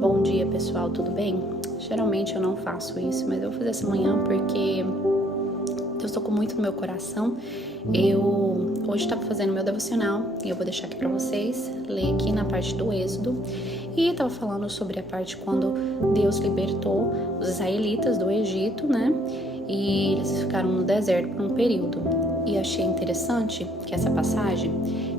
Bom dia, pessoal, tudo bem? Geralmente eu não faço isso, mas eu vou fazer essa manhã porque Deus tocou muito no meu coração. Eu hoje estava fazendo meu devocional e eu vou deixar aqui para vocês, ler aqui na parte do Êxodo. E estava falando sobre a parte quando Deus libertou os israelitas do Egito, né? E eles ficaram no deserto por um período. E achei interessante que essa passagem,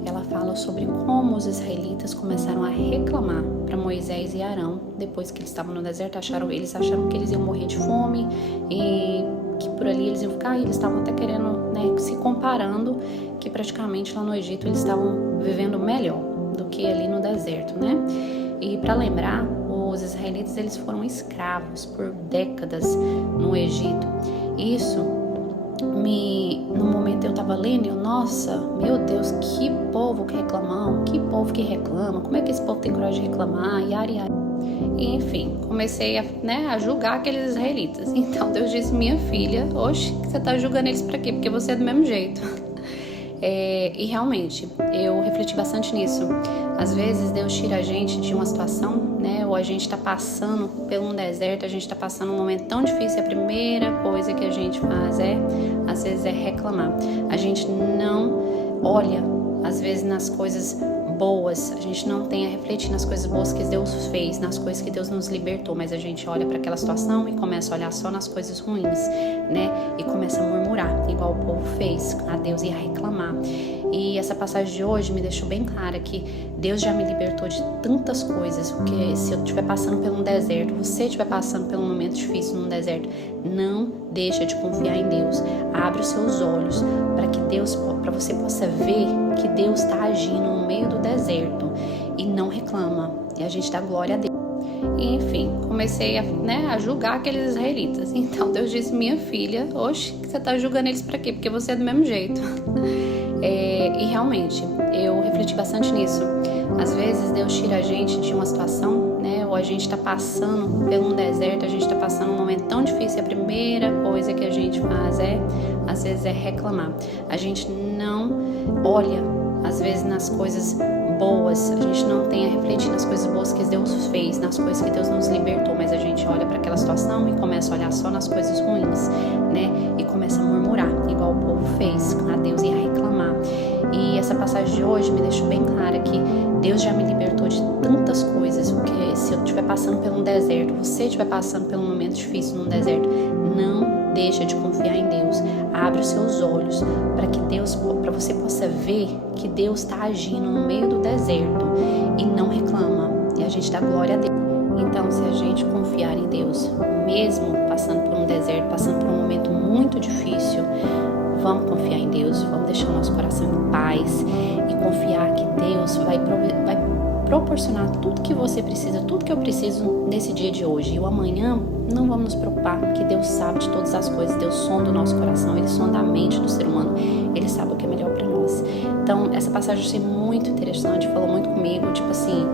ela fala sobre como os israelitas começaram a reclamar para Moisés e Arão, depois que eles estavam no deserto. Eles acharam que eles iam morrer de fome e que por ali eles iam ficar, e eles estavam até querendo, né, se comparando, que praticamente lá no Egito eles estavam vivendo melhor do que ali no deserto, né? E para lembrar, os israelitas eles foram escravos por décadas no Egito. Isso no momento eu tava lendo, eu, nossa, meu Deus, que povo que reclamam, que povo que reclama, como é que esse povo tem coragem de reclamar, yari. E, enfim, comecei a julgar aqueles israelitas. Então Deus disse, minha filha, oxe, você tá julgando eles pra quê? Porque você é do mesmo jeito. E realmente, eu refleti bastante nisso. Às vezes Deus tira a gente de uma situação, né? Ou a gente tá passando por um deserto, a gente tá passando um momento tão difícil, e a primeira coisa que a gente faz às vezes, é reclamar. A gente não olha, às vezes, nas coisas boas, a gente não tem a refletir nas coisas boas que Deus fez, nas coisas que Deus nos libertou, mas a gente olha para aquela situação e começa a olhar só nas coisas ruins, né? E começa a murmurar, igual o povo fez a Deus, e a reclamar. E essa passagem de hoje me deixou bem clara que Deus já me libertou de tantas coisas, porque se eu estiver passando por um deserto, você estiver passando por um momento difícil num deserto, não deixa de confiar em Deus. Abre os seus olhos para você possa ver que Deus está agindo no meio do deserto e não reclama. E a gente dá glória a Deus. E, enfim, comecei a julgar aqueles israelitas. Então Deus disse, minha filha, oxe, você tá julgando eles pra quê? Porque você é do mesmo jeito. E realmente, eu refleti bastante nisso. Às vezes Deus tira a gente de uma situação, né? Ou a gente tá passando por um deserto, a gente tá passando um momento tão difícil, e a primeira coisa que a gente faz às vezes, é reclamar. A gente não olha, às vezes, nas coisas boas, a gente não tem a refletir nas coisas boas que Deus fez, nas coisas que Deus nos libertou, mas a gente olha para aquela situação e começa a olhar só nas coisas ruins, né? E começa a murmurar, igual o povo fez a Deus, e a reclamar. E essa passagem de hoje me deixou bem clara que Deus já me libertou de tantas coisas, porque se eu estiver passando por um deserto, você estiver passando por um momento difícil num deserto, não deixa de confiar em Deus. Abre os seus olhos para você possa ver que Deus está agindo no meio do deserto e não reclama. E a gente dá glória a Deus. Então, se a gente confiar em Deus, mesmo passando por um deserto, passando por um momento muito difícil, vamos confiar em Deus, vamos deixar o nosso coração em paz e confiar que Deus vai proporcionar tudo que você precisa, tudo que eu preciso nesse dia de hoje. E o amanhã não vamos nos preocupar, porque Deus sabe de todas as coisas. Deus sonda o nosso coração, Ele sonda a mente do ser humano, Ele sabe o que é melhor para nós. Então, essa passagem eu achei muito interessante, falou muito comigo, tipo assim,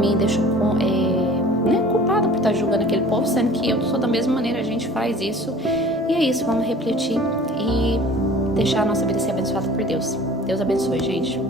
me deixou culpada por estar julgando aquele povo, sendo que eu sou da mesma maneira, a gente faz isso. E é isso, vamos refletir e deixar a nossa vida ser abençoada por Deus. Deus abençoe, gente.